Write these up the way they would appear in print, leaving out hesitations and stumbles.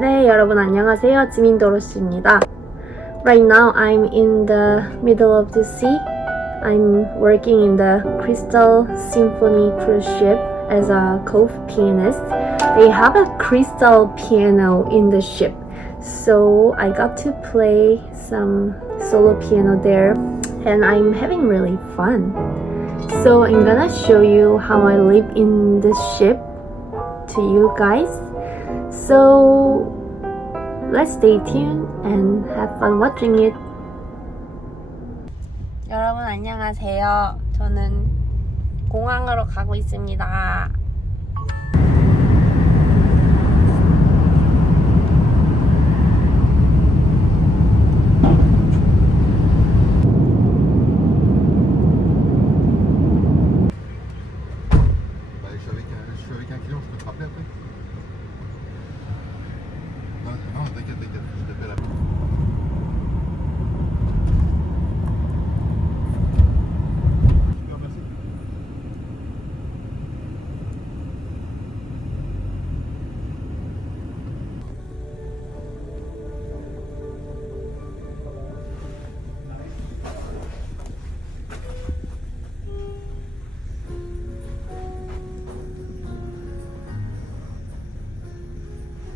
네, 여러분 안녕하세요. 지민도로씨입니다. Right now I'm in the middle of the sea. I'm working in the Crystal Symphony cruise ship as a cove pianist. They have a crystal piano in the ship, so I got to play some solo piano there and I'm having really fun. So I'm gonna show you how I live in this ship to you guys. So let's stay tuned and have fun watching it. 여러분 안녕하세요. 저는 공항으로 가고 있습니다. Je suis avec un client, je peux te rappeler après? Non, t'inquiète, je t'appelle après. Merci.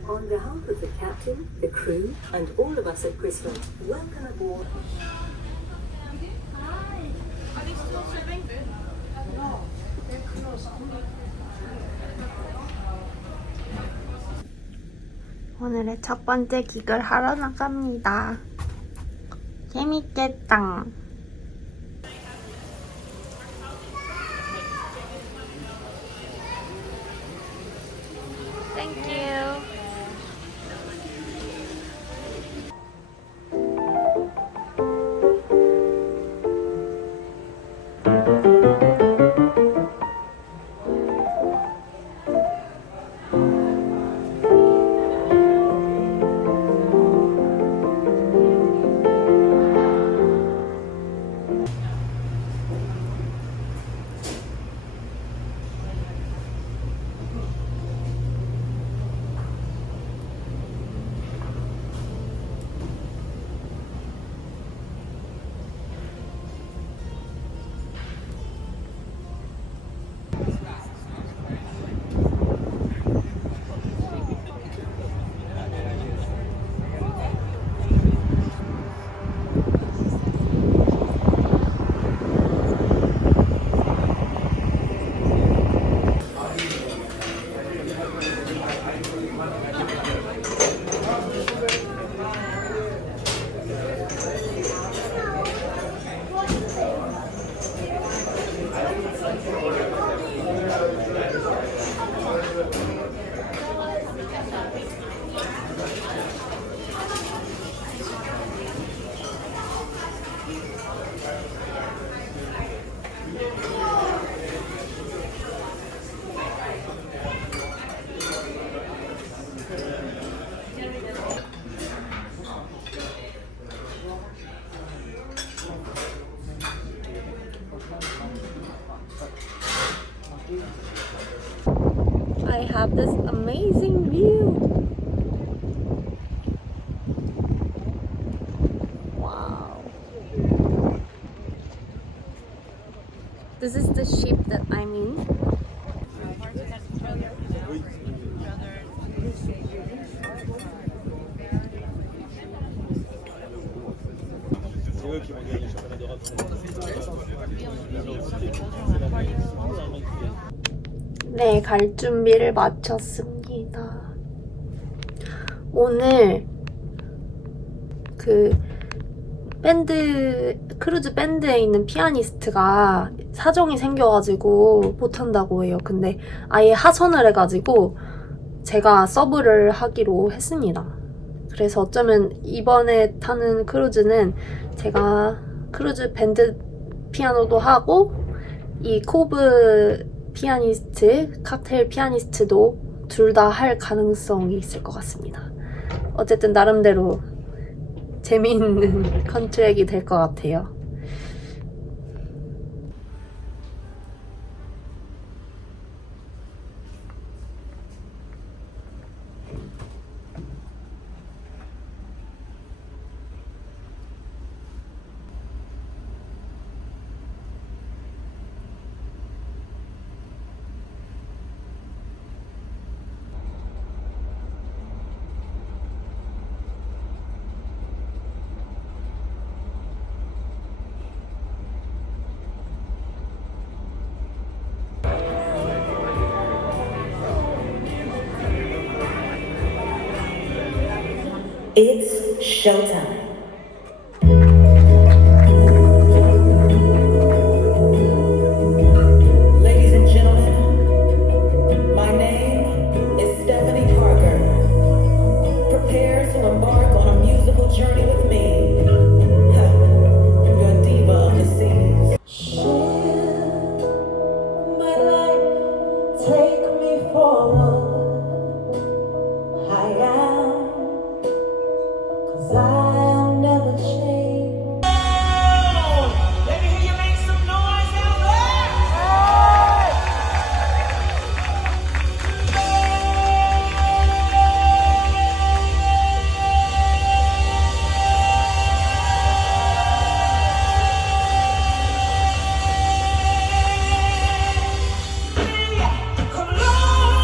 On behalf of the captain, the crew, and all of us at Crystal, welcome aboard. 오늘의 첫 번째 기글 하러 나갑니다. 재밌겠다. Thank you. I have this amazing view. Wow. This is the ship that I'm in. 네, 갈 준비를 마쳤습니다. 오늘 그 크루즈 밴드에 있는 피아니스트가 사정이 생겨가지고 못한다고 해요. 근데 아예 하선을 해가지고 제가 서브를 하기로 했습니다. 그래서 어쩌면 이번에 타는 크루즈는 제가 크루즈 밴드 피아노도 하고 이 코브 피아니스트, 칵테일 피아니스트도 둘 다 할 가능성이 있을 것 같습니다. 어쨌든 나름대로 재미있는 컨트랙이 될 것 같아요. It's showtime. Ladies and gentlemen, my name is Stephanie Parker. Prepare to embark on a musical journey with me. Your diva of the seas. Share my life, take me forward. I am, 'cause I'll never change. Let me hear you make some noise out there. Come on,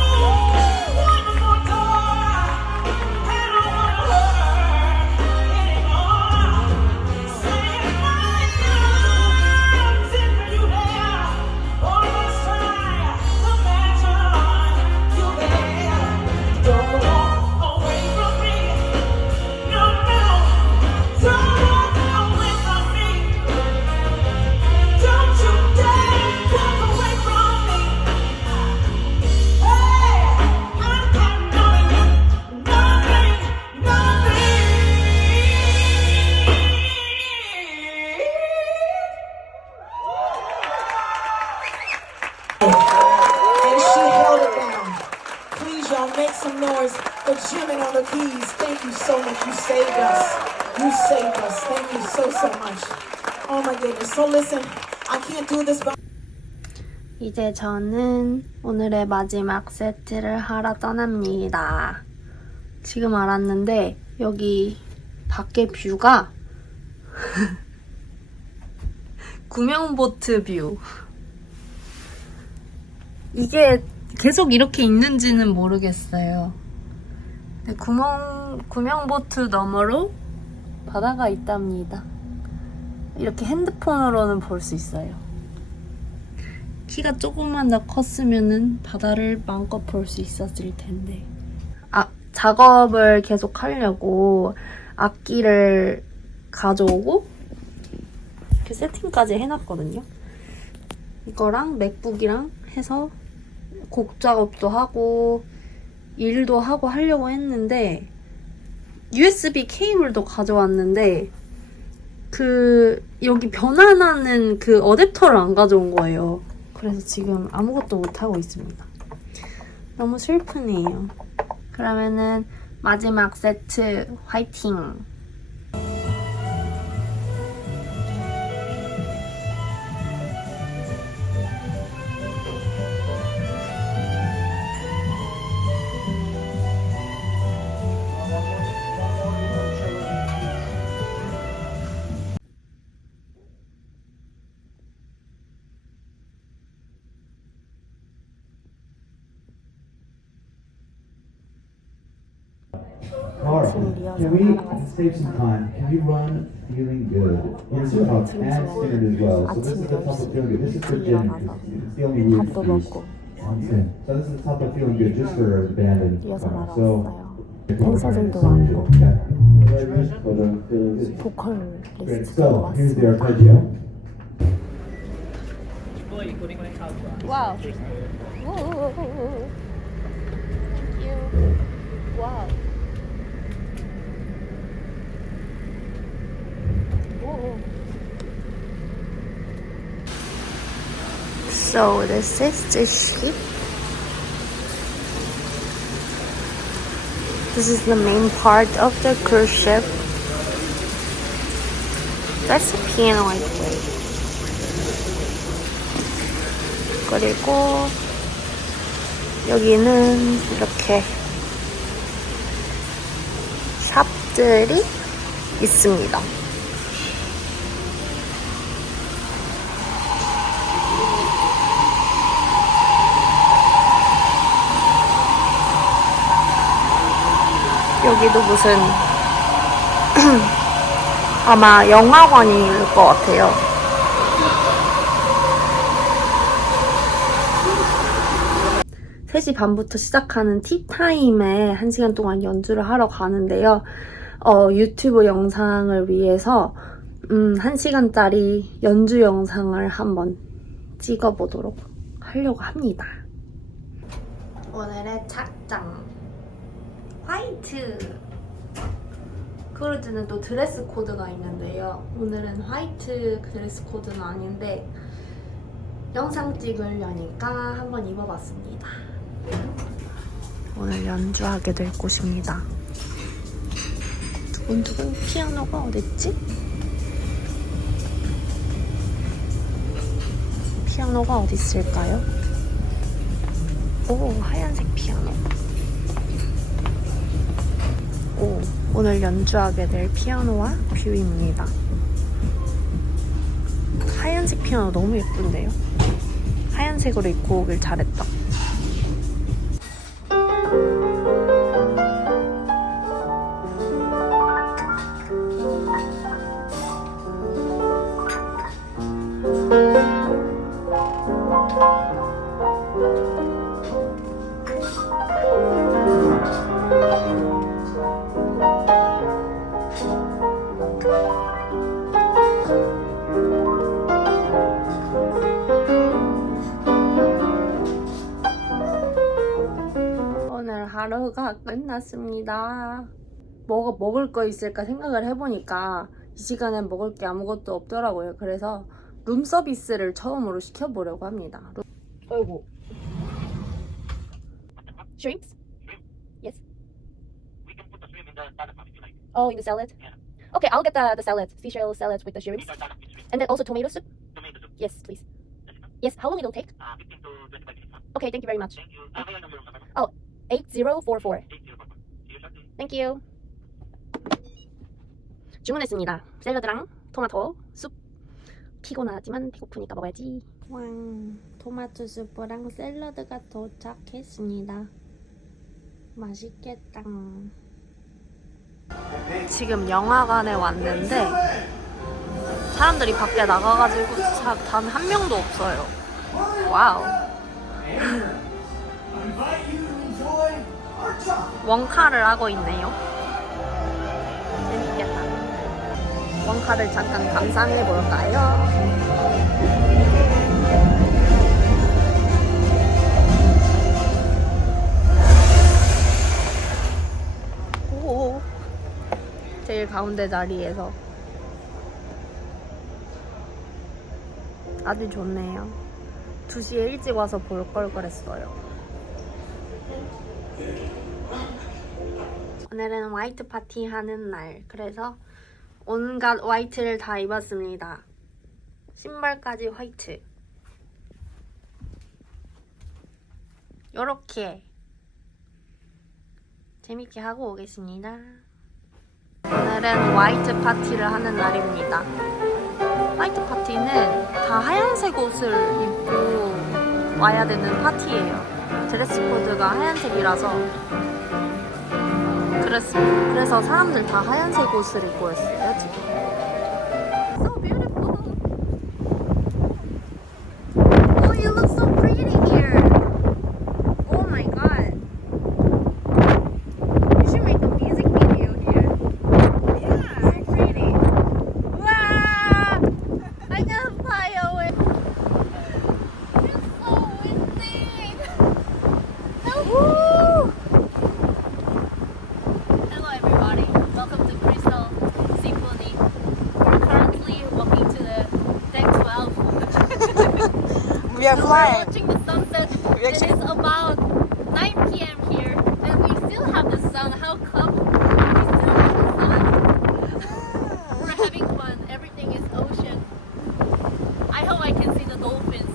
one more time. I don't wanna hurt anymore. Saying my arms in you there. Almost try to imagine you there. Don't walk away from me. No, no. Don't walk away from me. Don't you dare walk away from me. Hey, I've got nothing, nothing. And she held it down. Please, y'all, make some noise for Jimin on the keys. Thank you so much. You saved us. You saved us. Thank you so much. Oh my goodness. So listen, I can't do this by 이제 저는 오늘의 마지막 세트를 하러 떠납니다. 지금 알았는데 여기 밖에 뷰가 구명보트 뷰. 이게 계속 이렇게 있는지는 모르겠어요. 근데 구명보트 너머로 바다가 있답니다. 이렇게 핸드폰으로는 볼 수 있어요. 키가 조금만 더 컸으면은 바다를 마음껏 볼 수 있었을 텐데. 작업을 계속 하려고 악기를 가져오고 이렇게 세팅까지 해놨거든요. 이거랑 맥북이랑 해서 곡 작업도 하고 일도 하고 하려고 했는데 USB 케이블도 가져왔는데 여기 변환하는 그 어댑터를 안 가져온 거예요. 그래서 지금 아무것도 못하고 있습니다. 너무 슬프네요. 그러면은 마지막 세트 화이팅! Carl, can we save some time? Can you run feeling good? Here's the top and standard as well. So this is the top of feeling good. This is for Jen because it's the only weird piece. So this is the top of feeling good just for the band and Carl. So 댄서들도 많고 보컬 great. 리스트도 So here's the 왔습니다. arpeggio. 와우. 와우. So this is the ship. This is the main part of the cruise ship. That's a piano I play. 그리고 여기는 이렇게 샵들이 있습니다. 여기도 무슨 아마 영화관일 것 같아요. 3시 반부터 시작하는 티타임에 1시간 동안 연주를 하러 가는데요. 유튜브 영상을 위해서 1시간짜리 연주 영상을 한번 찍어보도록 하려고 합니다. 오늘의 착장 화이트! 크루즈는 또 드레스 코드가 있는데요. 오늘은 화이트 드레스 코드는 아닌데 영상 찍으려니까 한번 입어봤습니다. 오늘 연주하게 될 곳입니다. 두근두근 피아노가 어딨지? 피아노가 어디 있을까요? 오, 하얀색 피아노. 오, 오늘 연주하게 될 피아노와 뷰입니다. 하얀색 피아노 너무 예쁜데요? 하얀색으로 입고 오길 잘했다. 오늘 하루가 끝났습니다. 뭐가 먹을 거 있을까 생각을 해보니까 이 시간엔 먹을 게 아무것도 없더라고요. 그래서 룸서비스를 처음으로 시켜보려고 합니다. 아이고. Shrimps? Yes. We can put the shrimp in the salad if you like. Oh, in the salad? Yeah. Okay, I'll get the salad. Seashell salad with the shrimps. These are salad with shrimp. And then also tomato soup? Tomato soup. Yes, please. That's it, huh? Yes, how long it'll take? 15 to 25 minutes. Huh? Okay, thank you very much. Thank you. May I know your number? 8044. 8044. See you shortly. Thank you. 주문했습니다. 샐러드랑 토마토 숲. 피곤하지만 배고프니까 먹어야지. 왕, 토마토 수프랑 샐러드가 도착했습니다. 맛있겠다. 지금 영화관에 왔는데 사람들이 밖에 나가가지고 단 한 명도 없어요. 와우. 원카를 하고 있네요. 재밌겠다. 원카를 잠깐 감상해 볼까요? 오, 제일 가운데 자리에서 아주 좋네요. 2시에 일찍 와서 볼 걸 그랬어요. 오늘은 화이트 파티 하는 날. 그래서 온갖 화이트를 다 입었습니다. 신발까지 화이트. 요렇게 재밌게 하고 오겠습니다. 오늘은 화이트 파티를 하는 날입니다. 화이트 파티는 다 하얀색 옷을 입고 와야 되는 파티예요. 드레스 코드가 하얀색이라서 그래서 사람들 다 하얀색 옷을 입고 왔어요 지금. So beautiful. Oh, you look so pretty here. Oh my god. You should make a music video here. Yeah, so pretty. Wow! I gotta fly away. It's so windy. Woo! Hello everybody, welcome to Crystal Symphony. We're currently walking to the deck 12. We are We're flying. watching the sunset. We actually- It is about 9 p.m. here and we still have the sun. How come? We still have the sun. We're having fun. Everything is ocean. I hope I can see the dolphins.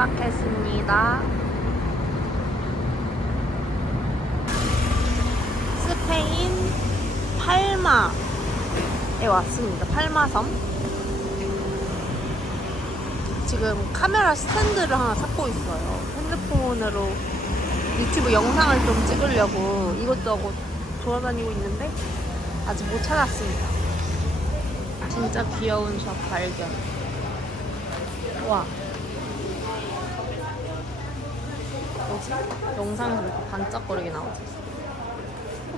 도착했습니다. 스페인 팔마에 왔습니다. 팔마섬. 지금 카메라 스탠드를 하나 찾고 있어요. 핸드폰으로 유튜브 영상을 좀 찍으려고 이것저것 돌아다니고 있는데 아직 못 찾았습니다. 진짜 귀여운 샵 발견. 와. 뭐지? 영상에서 이렇게 반짝거리게 나오지?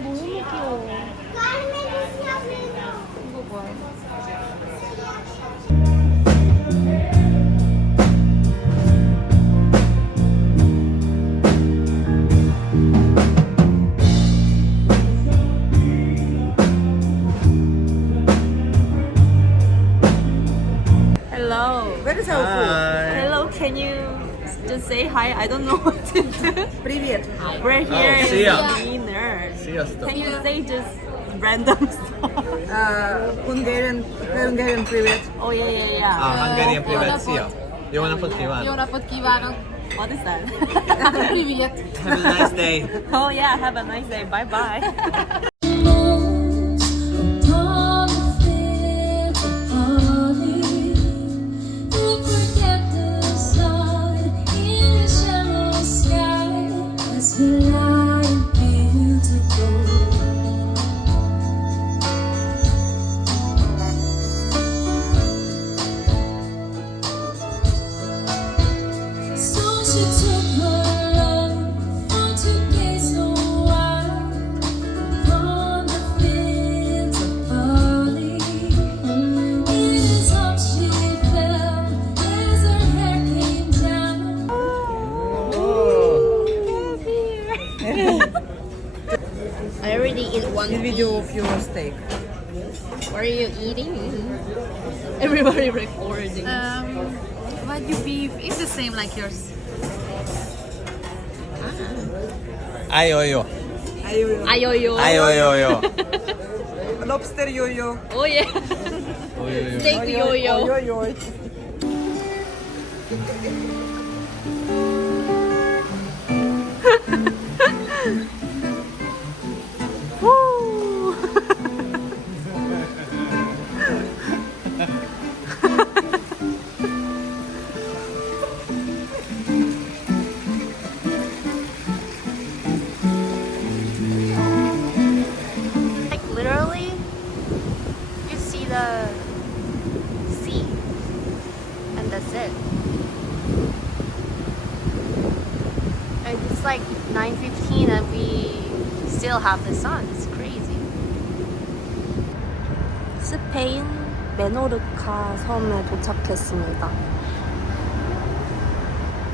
너무 귀여워. 이거 뭐야? Hello. Where is our food? Hello, can you just say hi? I don't know what to do. Привет. We're here Oh, see ya. in dinner. See ya, stuff. Can you say just random stuff? Hungarian привет. Oh yeah. Hungarian привет, see ya. Jó napot kívánok. Jó napot kívánok! What is that? Привет! Have a nice day. Oh yeah, have a nice day. Bye bye. I already eat one Video of your steak. What are you eating? Everybody recording. Wagyu beef is the same like yours. Ayoyo. Ayoyo. Ayoyoyo. Lobster yo-yo. Oh yeah. Steak yo-yo. Yo-yo. Woo! Like literally, you see the sea, and that's it. And it's like 9:15, and we still have the sun. It's crazy. 스페인 메노르카 섬에 도착했습니다.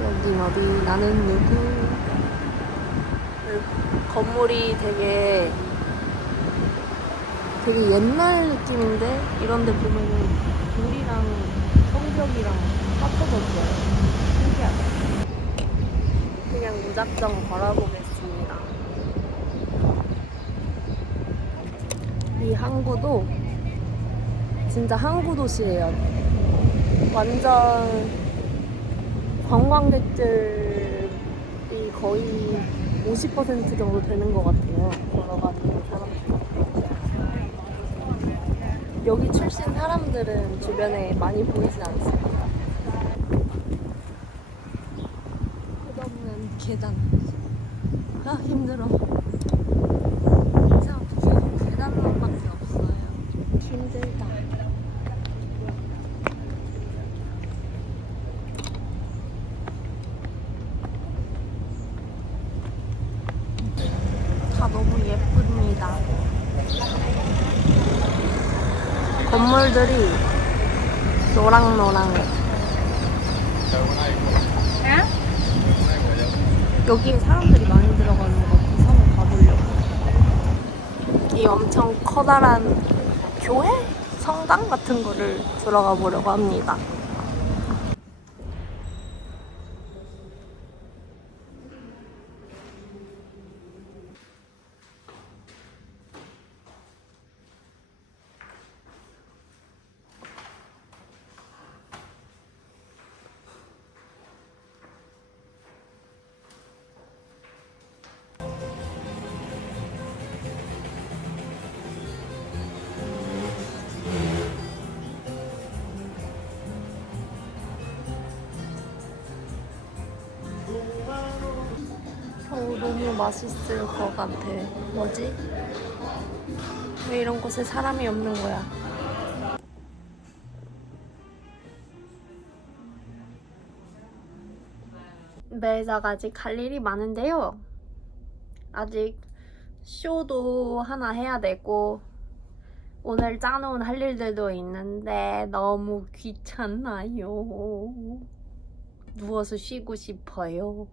여긴 어디? 나는 누구? 건물이 되게 옛날 느낌인데 이런데 보면은 돌이랑 성벽이랑 합쳐져 있어요. 신기하다. 그냥 무작정 걸어보겠습니다. 이 항구도 진짜 항구 도시예요. 완전 관광객들이 거의 50% 정도 되는 것 같아요. 걸어가는 사람들. 여기 출신 사람들은 주변에 많이 보이진 않습니다. 끝없는 계단. 아 힘들어. 진짜 계단밖에 없어요. 힘들다. 다 너무 예쁩니다. 건물들이 노랑노랑해. 여기에 사람들이 많이 들어가는 것 같아서 한번 가보려고. 이 엄청 커다란 교회? 성당 같은 거를 들어가 보려고 합니다. 맛있을 것 같아. 뭐지? 왜 이런 곳에 사람이 없는 거야? 매작 아직 갈 일이 많은데요. 아직 쇼도 하나 해야 되고 오늘 짜놓은 할 일들도 있는데 너무 귀찮아요. 누워서 쉬고 싶어요.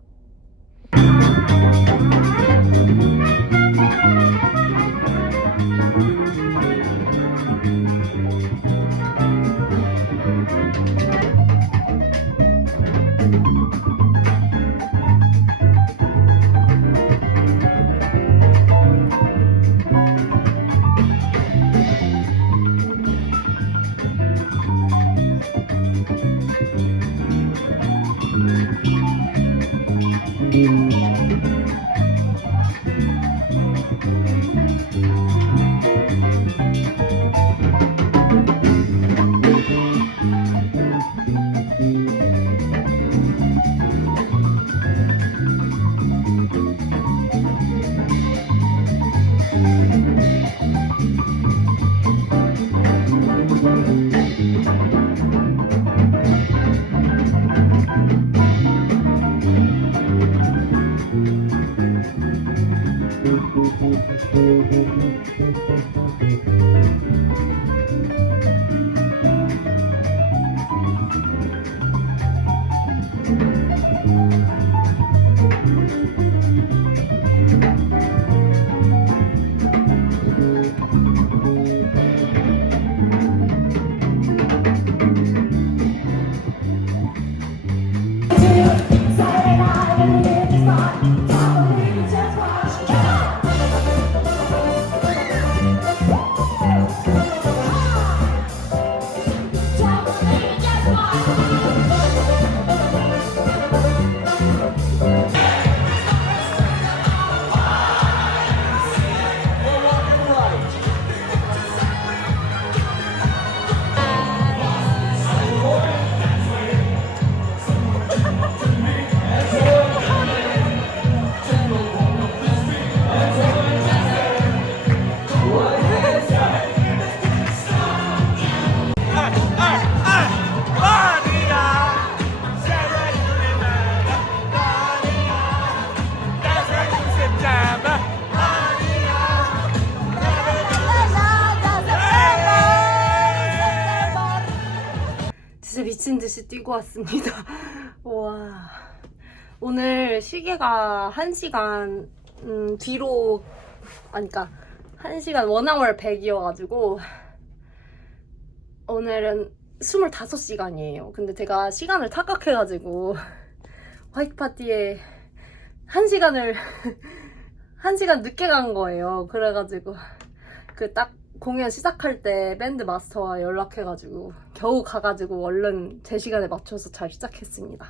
진짜 미친 듯이 뛰고 왔습니다. 와, 오늘 시계가 1시간 뒤로, 아니 그니까 1시간 원아월 100이어가지고 오늘은 25시간이에요. 근데 제가 시간을 착각해가지고 화이트 파티에 1시간 늦게 간 거예요. 그래가지고 그 딱 공연 시작할 때 밴드 마스터와 연락해가지고 겨우 가가지고 얼른 제 시간에 맞춰서 잘 시작했습니다.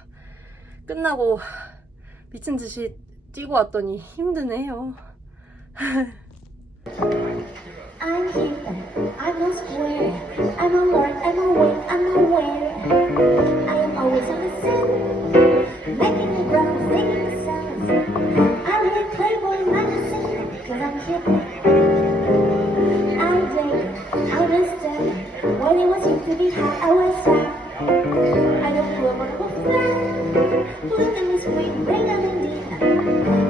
끝나고 미친 듯이 뛰고 왔더니 힘드네요. I'm here, I'm elsewhere, I'm alert, I'm awake, I'm aware. I am always on the scene, making the ground, making the sounds. I'm here, Playboy magazine, cause I'm here. I date, I understand, when it was here to be hot, I was fat. I don't know what was that, look at me sweet, bring them indeed.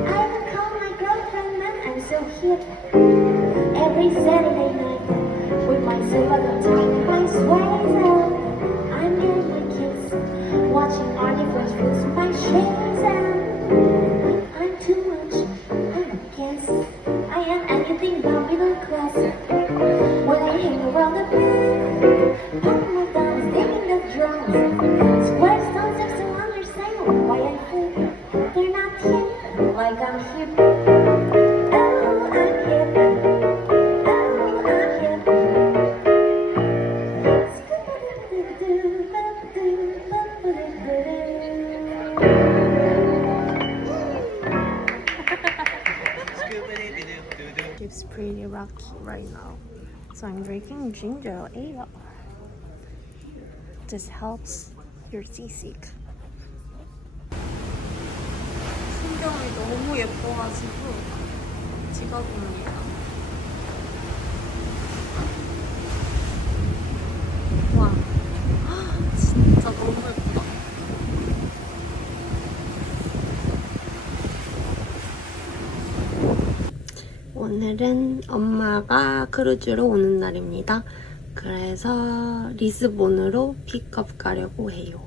I will call my girlfriend, man, I'm so here. Every Saturday night, with my silver tie, my swag's out. I'm in with kids, watching Arnie Fresh Foods, my shades out. I'm too much, I guess. I am anything but middle class. When I hang around the bed, pop my guns, digging the drums. Square stones just to understand why I feel they're not here like I'm here. It's pretty rocky right now, so I'm drinking ginger ale. This helps your seasick. 풍경이 너무 예뻐가지고 찍어봅니다. 와, 진짜 너무 예쁘다. 오늘은 엄마가 크루즈로 오는 날입니다. 그래서 리스본으로 픽업 가려고 해요.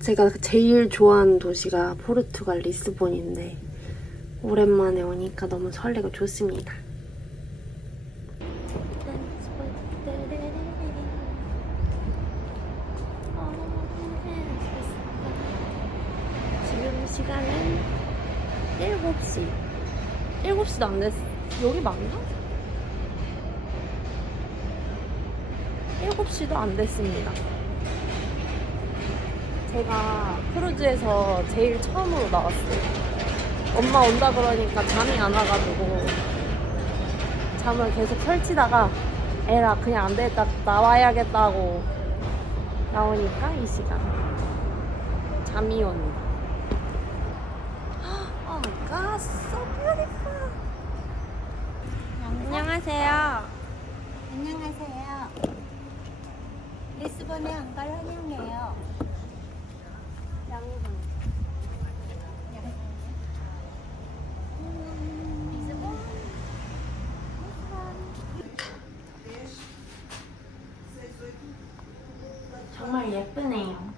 제가 제일 좋아하는 도시가 포르투갈 리스본인데 오랜만에 오니까 너무 설레고 좋습니다. 지금 시간은 7시. 7시도 안 됐어. 여기 맞나? 7시도 안 됐습니다. 제가 크루즈에서 제일 처음으로 나왔어요. 엄마 온다 그러니까 잠이 안 와가지고 잠을 계속 설치다가 에라 그냥 안 되겠다 나와야겠다고 나오니까 이 시간 잠이 온다. Oh my god, so beautiful. 안녕하세요. 안녕하세요. 리스본의 한갈 환영해요. 정말 예쁘네요.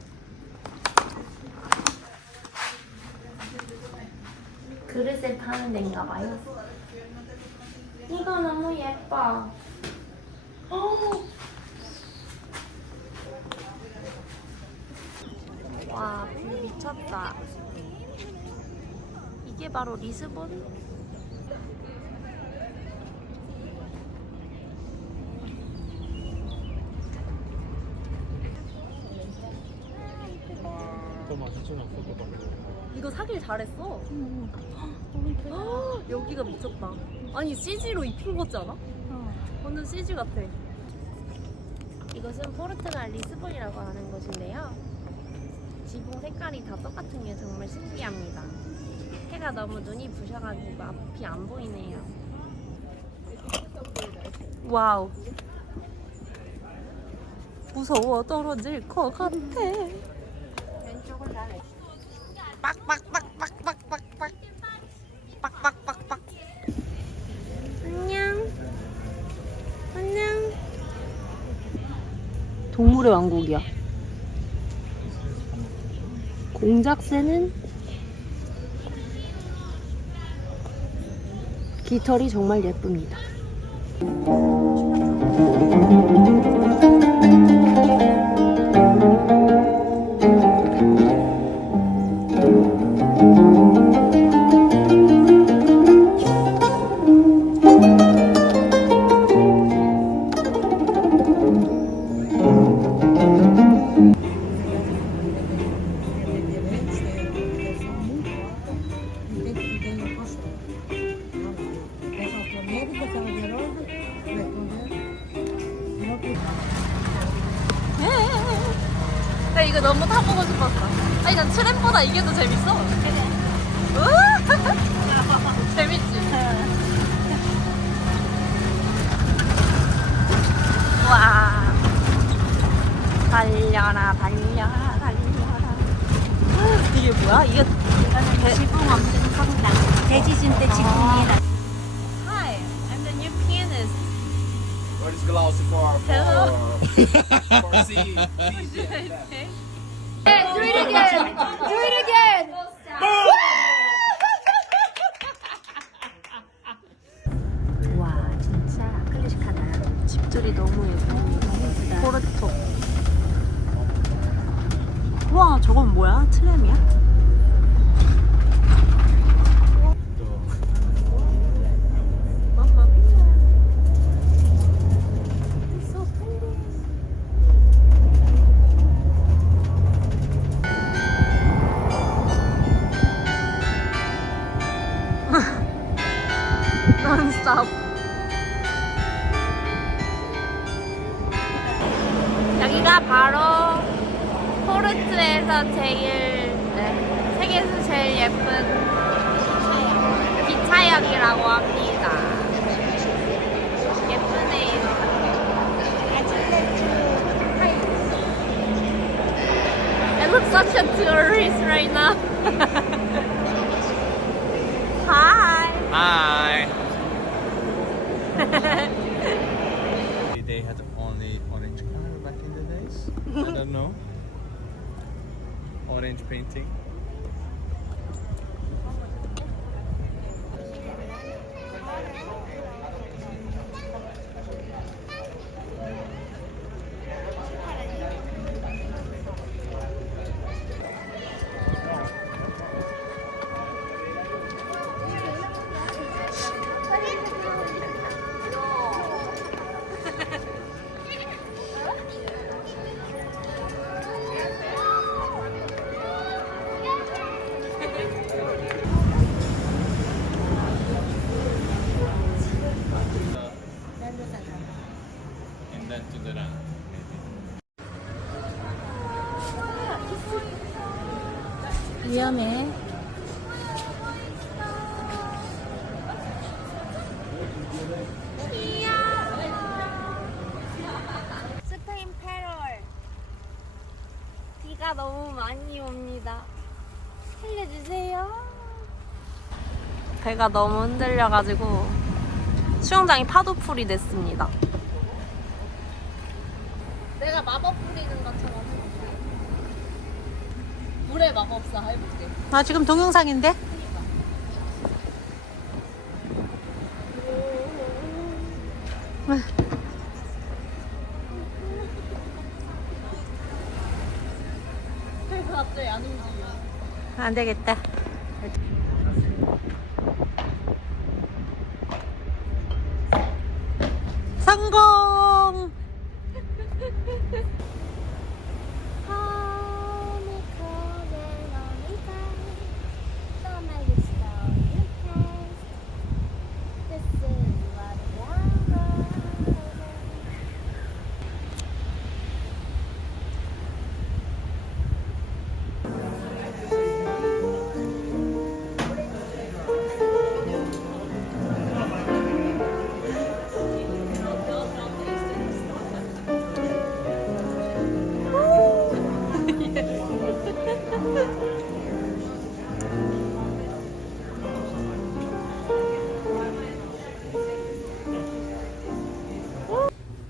그릇을 파는 데인가 봐요. 이거 너무 예뻐. 와, 불 미쳤다. 이게 바로 리스본? 이거 사길 잘했어. 여기가 미쳤다. 아니 CG로 입힌 거지 않아? 완전 CG 같아. 이것은 포르투갈 리스본이라고 하는 곳인데요. 지붕 색깔이 다 똑같은 게 정말 신기합니다. 해가 너무 눈이 부셔가지고 앞이 안 보이네요. 와우. 무서워 떨어질 것 같아. 빡빡빡빡빡빡빡 빡빡빡빡. 안녕. 안녕. 동물의 왕국이야. 공작새는 깃털이 정말 예쁩니다. 나 이거 너무 타보고 싶었어. 아니 난 트램보다 이게 더 재밌어. 재밌지? 와, 달려라 달려라 달려라. 이게 뭐야? 이게 지붕 없는 성당. 대지진 때 지붕이 Hi, I'm the new pianist. What is glossy for? Hello. For C. Do it again. Do it again. 와, 진짜 클래식하다. 집들이 너무 예쁩니다. 포르토. 와, 저건 뭐야? 트램이야? Non-stop. 여기가 바로 포르투에서 제일 세계에서 제일 예쁜 기차역이라고 합니다. 예쁘네요. I look such a tourist right now. Hi. Hi. They had only orange color back in the days. I don't know. Orange painting. And then to the right. 위험해. 스페인 페롤. 비가 너무 많이 옵니다. 살려주세요. 배가 너무 흔들려가지고 수영장이 파도풀이 됐습니다. 내가 마법 부리는 것처럼 해볼게. 물의 마법사 해볼게. 나 지금 동영상인데? 그래서 갑자기 안 움직여. 안 되겠다. 성공!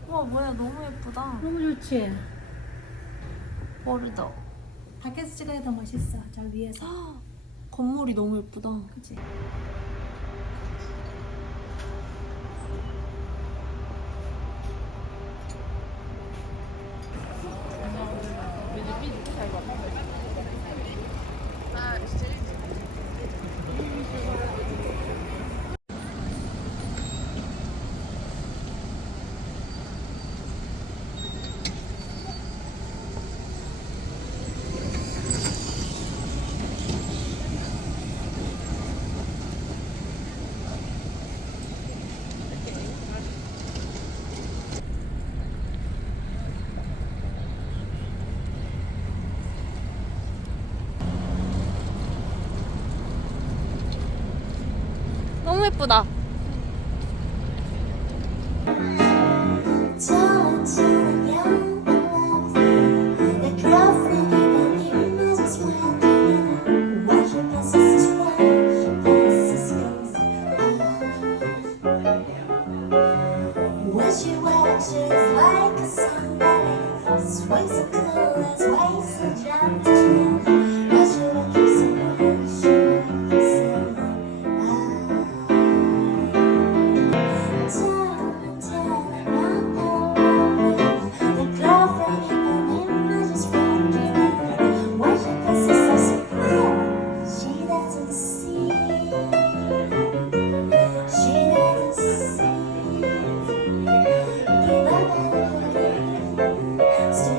와 뭐야 너무 예쁘다. 너무 좋지? 머리다. 밖에서 찍어야 더 멋있어. 저 위에서. 건물이 너무 예쁘다. 그치? 너무 예쁘다.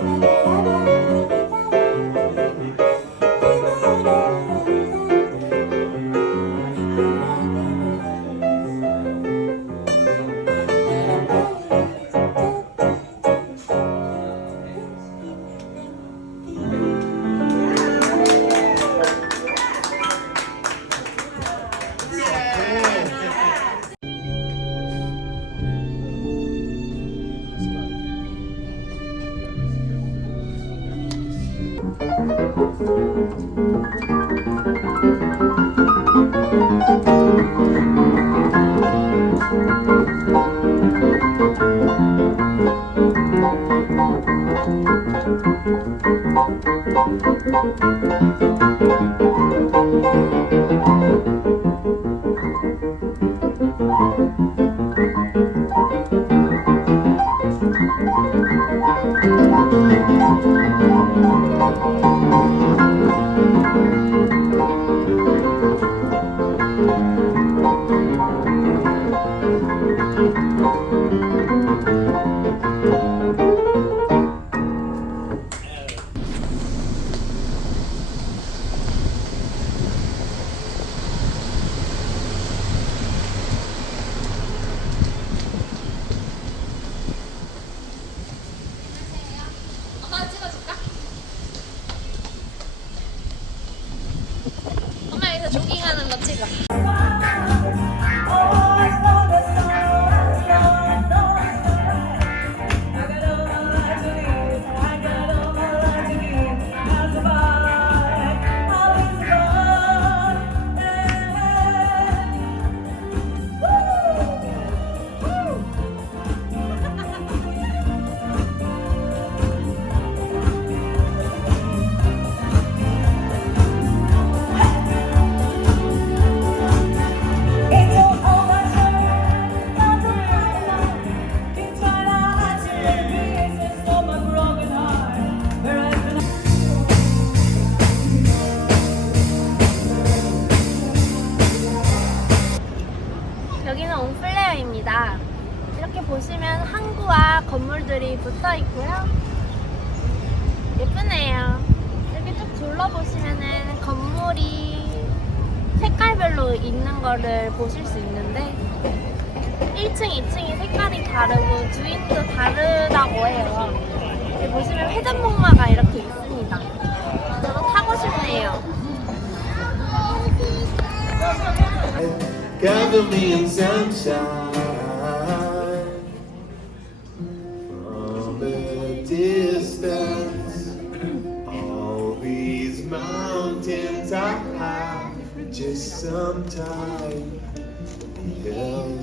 Still 엄마 찍어줄까? 엄마 여기서 조깅하는 거 찍어. 여기는 옹플레어입니다. 이렇게 보시면 항구와 건물들이 붙어 있고요. 예쁘네요. 이렇게 쭉 둘러보시면은 건물이 색깔별로 있는 거를 보실 수 있는데 1층, 2층이 색깔이 다르고 주인도 다르다고 해요. 여기 보시면 회전목마가 이렇게 있습니다. 저도 타고 싶네요. Cover me in sunshine from a distance. All these mountains I have just some time held